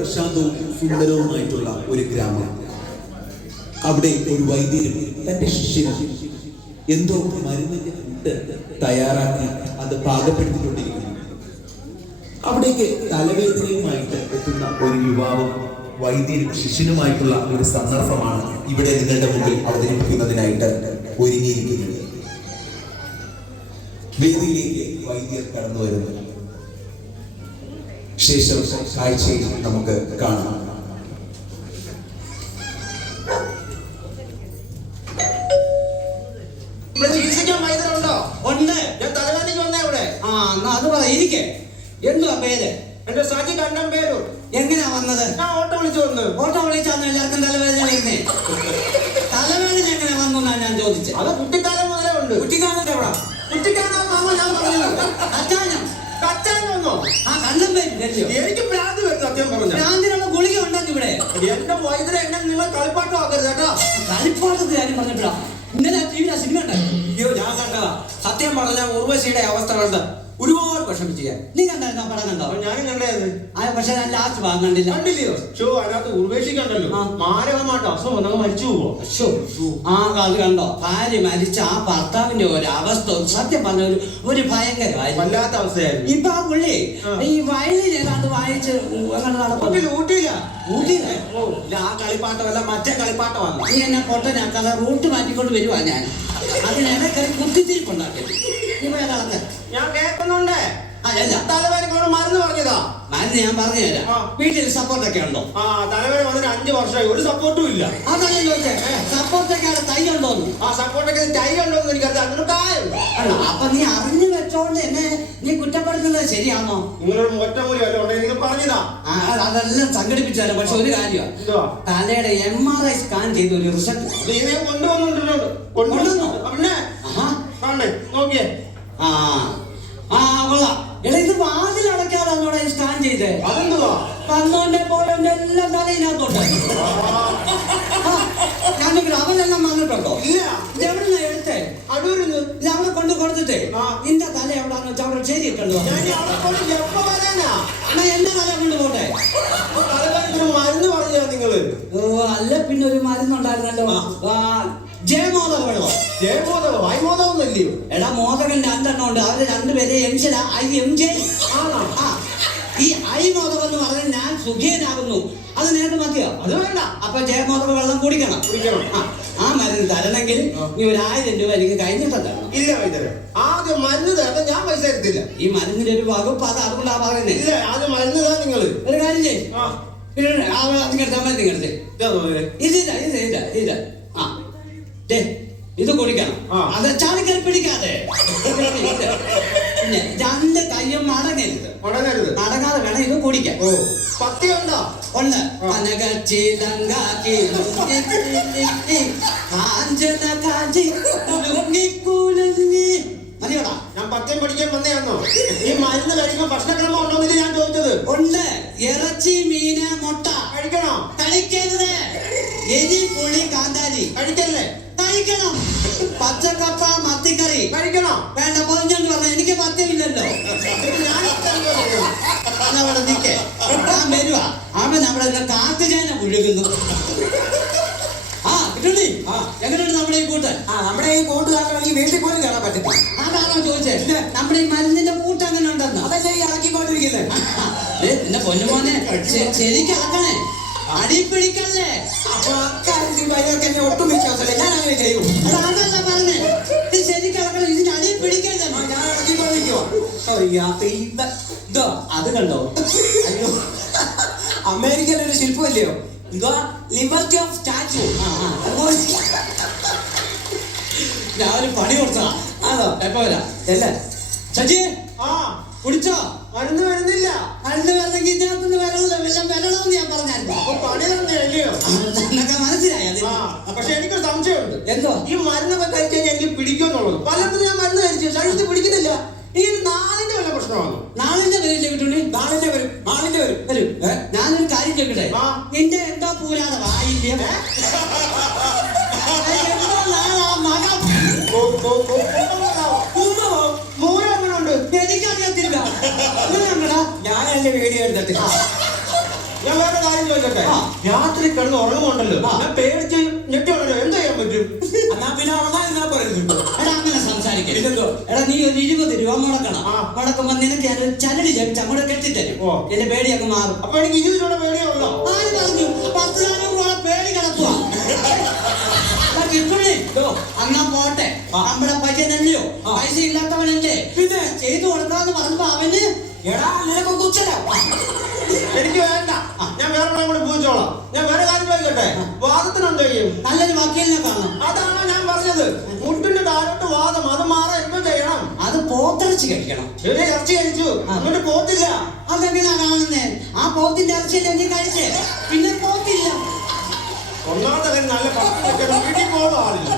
പ്രശാന്തവും സുന്ദരവുമായിട്ടുള്ള ഒരു ഗ്രാമം. അവിടെ ഒരു വൈദ്യരും തന്റെ ശിഷ്യനും എന്തോ മരുന്നിന്റെ കൂട്ട് തയ്യാറാക്കി അത് പാകപ്പെടുത്തിക്കൊണ്ടിരിക്കുന്നു. അവിടേക്ക് തലവേദനയുമായിട്ട് എത്തുന്ന ഒരു യുവാവും വൈദ്യരും ശിഷ്യനുമായിട്ടുള്ള ഒരു സന്ദർഭമാണ് ഇവിടെ നിങ്ങളുടെ മുമ്പിൽ അവതരിപ്പിക്കുന്നതിനായിട്ട് ഒരുങ്ങിയിരിക്കുന്നത്. വേദിയിലേക്ക് വൈദ്യർ കടന്നു വരുന്നു. ശേഷം കാഴ്ചയിൽ നമുക്ക് കാണാം. എന്തുവാ പേര്? എന്റെ സജി കണ്ടം പേരു. എങ്ങനെയാ വന്നത്? ഞാൻ ഓട്ടോ വിളിച്ചു വന്നു. ഓട്ടോ വിളിച്ചാന്ന് എല്ലാവർക്കും തലവേദന വരുന്നേ. തലവേദന എങ്ങനെ വന്നു ഞാൻ ചോദിച്ചത്. അത് കുട്ടിക്കാലം മുതലേ ഉണ്ട്. കുട്ടിക്കാലത്ത് എവിടാ? കുട്ടിക്കാലം ഞാൻ പറഞ്ഞത് കച്ചാനം. കച്ചാനം വന്നോ? ആ കണ്ടം പേര്. എനിക്ക് ഭ്രാന്ത് വരും സത്യം പറഞ്ഞു. ഭ്രാന്തിനുള്ള ഗുളിക ഉണ്ടെന്ന് ഇവിടെ. എന്റെ വൈദ്യുതി എങ്ങനെ നിങ്ങൾ കളിപ്പാട്ടം ആക്കരുത് കേട്ടോ. കളിപ്പാട്ടത്തിൽ കാര്യം പറഞ്ഞിട്ടാ. ഇന്നലെ ടി വിയിലാ സിനിമ ഉണ്ടായി. അയ്യോ ഞാൻ കണ്ടതാ. സത്യം പറഞ്ഞ ഉർവശിയുടെ അവസ്ഥ കണ്ട് ഒരുപാട് വിഷമിച്ചു ഞാൻ. നീ കണ്ടായിരുന്നോ? പടം കണ്ടോ? ഞാനും കണ്ടായിരുന്നു. പക്ഷെ ഞാൻ ലാസ്റ്റ് ഭാഗം കണ്ടില്ല. കണ്ടില്ലയോ? ഷോ അതിനകത്ത് ഉർവശി കണ്ടല്ലോ. മാരകമായിട്ട് അസുഖം വന്നങ്ങ് മരിച്ചു പോവോ? ആ അത് കണ്ടോ? ഭാര്യ മരിച്ച ആ ഭർത്താവിന്റെ ഒരു അവസ്ഥ സത്യം പറഞ്ഞ ഒരു ഭയങ്കരമായി വല്ലാത്ത അവസ്ഥയായിരുന്നു. ഇപ്പൊ ആ പുള്ളി ഈ വയലിൽ ഏതാണ്ട് വായിച്ച് ഊട്ടിയില്ല. ആ കളിപ്പാട്ടമല്ല മറ്റേ കളിപ്പാട്ടമല്ല. നീ എന്നെ പൊട്ടനാക്കാതെ റൂട്ട് മാറ്റിക്കൊണ്ട് വരുവാ ഞാൻ. അതിനിടയ്ക്ക് കുത്തിത്തിരിപ്പുണ്ടാക്കി. ഞാൻ കേൾക്കുന്നുണ്ട്. തലവേദന മരുന്ന് പറഞ്ഞതാ. മരുന്ന് ഞാൻ പറഞ്ഞു തരാം. വീട്ടിൽ സപ്പോർട്ടൊക്കെ ഉണ്ടോ? ആ തലവേദന വന്നിട്ട് 5 വർഷമായി ഒരു സപ്പോർട്ടും ഇല്ല. അതല്ലേ ചോദിച്ചേ. സപ്പോർട്ടൊക്കെ തൈ ഉണ്ടോന്ന്? ആ സപ്പോർട്ടൊക്കെ തൈ ഉണ്ടോന്ന് എനിക്കറിയാം. അതിന് കാര്യമില്ല. അപ്പൊ നീ അറിഞ്ഞു വെച്ചോണ്ട് എന്നെ നീ കുറ്റപ്പെടുത്തുന്നത് ശരിയാണോ? നിങ്ങളൊരു ഒറ്റമൂലി വല്ല ഉണ്ടെങ്കിൽ പറഞ്ഞതാ. അതെല്ലാം സംഘടിപ്പിച്ചു തരാം. പക്ഷെ ഒരു കാര്യം, തലയുടെ MRI സ്കാൻ ചെയ്ത് ഒരു റിസൾട്ട് കൊണ്ടുവന്നിട്ടുണ്ടോ? പിന്നെ നോക്കിയേ. കൊള്ളാം. എടാ ഇത് വാതിൽ അടയ്ക്കാതെ സ്കാൻ ചെയ്തേ. അതെന്തുവാ? വന്നോന്റെ പോയോന്റെ എല്ലാം തലയിനകത്തോട്ട്. ഞാൻ അവനെല്ലാം വന്നിട്ടുണ്ടോ? ഇല്ല. ഇതെവിടുന്ന എടുത്തേ? അടൂരിന്ന്. ഇത് അവിടെ കൊണ്ട് കൊടുത്തിട്ടേ നിന്റെ തല എവിടാന്ന് വെച്ചാൽ അവിടെ ശരിയിട്ടുണ്ടോ? എന്നാ എന്റെ തല കൊണ്ട് പോട്ടെ. മരുന്ന് പറഞ്ഞാ നിങ്ങള്? അല്ല പിന്നെ ഒരു മരുന്നുണ്ടായിരുന്നല്ലോ. ജയമോദക വെള്ളം. ജയമോദക വൈമോദകൊന്നല്ലയോ? എടാ മോദകൻ 2 എണ്ണം ഉണ്ട്. അവര് 2 പേരെ IMJ. ഈ മോദകം എന്ന് പറഞ്ഞാൽ ഞാൻ സുഖിയനാകുന്നു. അത് നേരത്തെ മതിയോ? അത് വേണ്ട. അപ്പൊ ജയമോദക വെള്ളം കുടിക്കണം. ആ മരുന്ന് തരണമെങ്കിൽ നീ 1000 രൂപ എനിക്ക് കഴിഞ്ഞിട്ട് തരണം. ഇല്ല വൈദ്യരെ, ആദ്യം മരുന്ന് തരണം. ഞാൻ പൈസ എടുത്തില്ല. ഈ മരുന്നിന്റെ ഒരു വകുപ്പ് അതുകൊണ്ടാ പറയുന്നത്. ഇല്ല, ആദ്യം മരുന്ന് താ. നിങ്ങള് ഒരു കാര്യം ചെയ്യ്. ഇത് കുടിക്കണം. അത് ചാടിക്കറി പിടിക്കാതെ. പിന്നെ 2 കയ്യും മടങ്ങരുത്. മടങ്ങാതെ വേണം ഇത് കുടിക്കാൻ. പത്തിയുണ്ടോ? ഉണ്ട്. മതിയോടാ. ഞാൻ പത്യം പഠിക്കാൻ വന്നേയാണോ? ഈ മരുന്ന് കഴിക്കുമ്പോ ഭക്ഷണക്രമം ഉണ്ടോന്നില്ല ഞാൻ ചോദിച്ചത്. ഉണ്ട്. ഇറച്ചി, മീന്, മുട്ട കഴിക്കണോ? കഴിക്കരുത്. എരി, പുളി, കാന്താരി കഴിക്കല്ലേ? കഴിക്കണം. പച്ചക്കപ്പ, മത്തിക്കറി കഴിക്കണോ? വേണ്ട. പൊതിഞ്ഞോണ്ട് പറഞ്ഞ എനിക്ക് പത്യമില്ലല്ലോ. അവിടെ നിൽക്കേ. ഞാൻ വരുവാ. അവൻ അവിടെ കാത്തുചേന പുഴുകുന്നു. കിട്ടണി. എങ്ങനെയുണ്ട് നമ്മുടെ ഈ കൂട്ട്? നമ്മുടെ ഈ കൂട്ടുകാരനാണെങ്കിൽ വീട്ടിൽ പോലും കാണാൻ പറ്റില്ല. അതാണോ ചോദിച്ചത്? നമ്മുടെ ഈ മരുന്നിന്റെ കൂട്ട് അങ്ങനെ ഉണ്ടെന്ന്. അതല്ലേ ഈ ഇളക്കിക്കൊണ്ടിരിക്കുന്നത്. എന്റെ പൊന്നുമോനെ ശരിക്കും ഇളക്കണേ. അടിപ്പിടിക്കല്ലേ. അപ്പൊ അക്കാര്യത്തിൽ ഒട്ടും വിശ്വാസമില്ല. ഞാൻ അങ്ങനെ ചെയ്യും. അതല്ല പറഞ്ഞേ. ഇത് ശരിക്കും ഇളക്കണം. ഇതിന്റെ അടി പിടിക്കരുത്. ഞാൻ ഇളക്കിക്കൊണ്ടിരിക്കുവോ? അത് കണ്ടോ? അയ്യോ, അമേരിക്കയിലെ ഒരു ശില്പമല്ലയോ? എന്തോ ലിബർട്ടി ഓഫ് സ്റ്റാച്യു. ഞാൻ ഒരു പണി കൊടുത്താ. ആണോ? എപ്പോ വരാം? അല്ലേ സജി? കുടിച്ചോ? മരുന്ന് വരുന്നില്ല. മരുന്ന് വരണമെങ്കിൽ ഇതിനകത്തുനിന്ന് വരണമെന്ന് ഞാൻ പറഞ്ഞായിരുന്നു. പണി തന്നെയല്ലയോ? എന്നൊക്കെ മനസ്സിലായി. പക്ഷെ എനിക്കൊരു സംശയമുണ്ട്. എന്തോ? ഈ മരുന്നൊക്കെ കഴിച്ചു കഴിഞ്ഞാൽ എനിക്ക് പിടിക്കുമെന്നുള്ളത്. പലപ്പോഴും ഞാൻ മരുന്ന് കഴിച്ചു, ശരീരത്തിൽ പിടിക്കുന്നില്ല. ഈ നാളിന്റെ വല്ല പ്രശ്നമാണോ? നാളിന്റെ വരില്ലേ കിട്ടുള്ളൂ? നാളിന്റെ വരും. ഞാനൊരു കാര്യം ചോദിക്കട്ടെ? നിന്റെ എന്താ പൂരാതെ വായില്ല? എനിക്കറിയത്തില്ല. ഞാൻ എന്റെ വീഡിയോ എടുത്തിട്ടില്ല. ഞാൻ വേറെ കാര്യം ചോദിക്കട്ടെ ആ. രാത്രി കിടന്ന് ഉറങ്ങുമുണ്ടല്ലോ ആ. ഞാൻ പേടിച്ച് ഞെട്ടിയുണ്ടല്ലോ എന്ത് ചെയ്യാൻ പറ്റും? എന്നാ പിന്നെ ഉറങ്ങാൻ പറയുന്നു. എടാ അങ്ങനെ സംസാരിക്കരുത്. പിന്നെന്തോ? എടാ നീ ഒരു 20 രൂപ മുടക്കണം. ആ. മുടക്കുമ്പോ നിനക്ക് ഞാനൊരു ചരട് ചേർത്ത് അങ്ങോട്ട് കെട്ടിത്തരും. ഓ. എന്റെ പേടി അങ്ങ് മാറും. അപ്പൊ എനിക്ക് 20 രൂപ പേടിയേ ഉള്ളോ? ആര് പറഞ്ഞു? 10,000 രൂപ പേടി കിടക്കുക. കിട്ടുള്ളേ അന്നാ പോട്ടെ. നമ്മുടെ പയ്യനല്ലയോ, പൈസ ഇല്ലാത്തവനല്ലേ, പിന്നെ ചെയ്തു കൊടുക്കാന്ന് പറഞ്ഞപ്പോ അവന് എടാ നിനക്ക് കുച്ചല. എനിക്ക് വേണ്ട, ഞാൻ വേറെ കൂടെ പൂച്ചോളാം. ഞാൻ വേറെ കാര്യം ചോദിക്കട്ടെ, വാദത്തിന് എന്ത് ചെയ്യും? നല്ലൊരു വക്കീലിനെ കാണണം. അതാണ് ഞാൻ പറഞ്ഞത്. മുട്ടിന്റെ താഴോട്ട് വാദം, അത് മാറാൻ എന്തോ ചെയ്യണം? അത് പോത്തിറച്ചി കഴിക്കണം. ഇവര് ഇറച്ചി കഴിച്ചു, എന്നിട്ട് പോത്തില്ല. അതെങ്ങനെയാ കാണുന്നേ? ആ പോത്തിന്റെ ഇറച്ചിയല്ലേ നീ കഴിച്ചേ, പിന്നെ പോത്തില്ല. ഒന്നാമത്തെ കാര്യം നല്ല പത്രം വീട്ടിൽ പോകുന്ന ആളില്ല.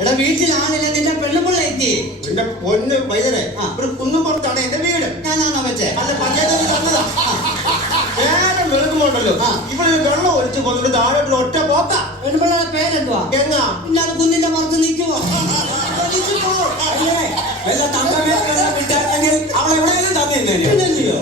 എടാ വീട്ടിൽ ആളില്ല, നിന്റെ പെണ്ണുപിള്ള എത്തി. എന്റെ പൊന്ന് വൈദ്യരെ, ആ. ഒരു കുന്നുംപുറത്താണ് എന്റെ വീട്. ഞാനാണോ വെച്ചേ? അല്ല പഞ്ചായത്തിൽ തന്നതാ. നേരം വെളുക്കുമ്പോണ്ടല്ലോ ആ. ഇവിടെ വെള്ളം ഒഴിച്ച് കൊന്നിട്ട് താഴോട്ട് ഒറ്റ പോക്ക. പെണ്ണുപിള്ളയുടെ പേരെന്തുവാ? എങ്ങാ പിന്നെ അത് കുന്നിന്റെ പുറത്ത് നിൽക്കുവോ? വല്ല തങ്കമേ വിട്ടായിരുന്നെങ്കിൽ അവളെവിടെയെങ്കിലും തന്നെ പിന്നല്ലയോ?